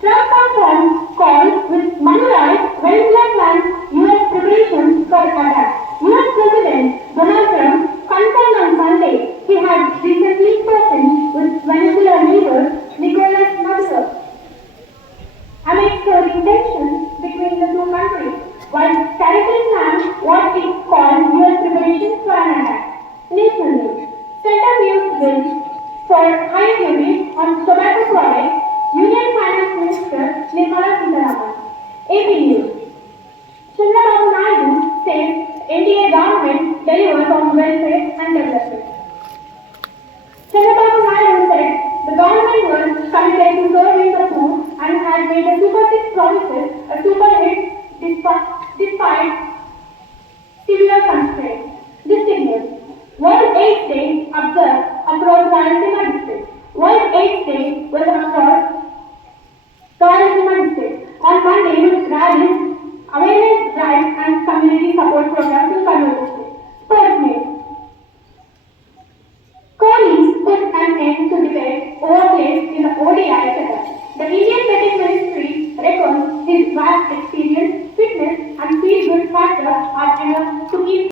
Trump confirmed call with Manurai Venezuela plans U.S. preparations for attack. U.S. President Donald Trump confirmed on Sunday he had recently spoken with Venezuela leader Nicolas Maduro amid soaring tensions between the two countries, while Carrington planned what it called U.S. preparations for an attack. National news. Center views bill for higher duties on tobacco products, Union Finance Minister Nirmala Sitharaman. AP News. Chandrababu Naidu says NDA government delivers on welfare and development. Chandrababu Naidu said the government was committed to serving the poor and had made a Super 6 promises a super hit despite severe constraints. District news. World AIDS Day observed across Rayalaseema district. World AIDS Day was across Rayalaseema district. On Monday, with rallies, awareness drives and community support programs in Kurnool district. Sports news. Kohli put an end to debate over place in the ODI setup. The Indian Cricket Ministry reckons his vast experience, fitness, and feel-good factor are enough to keep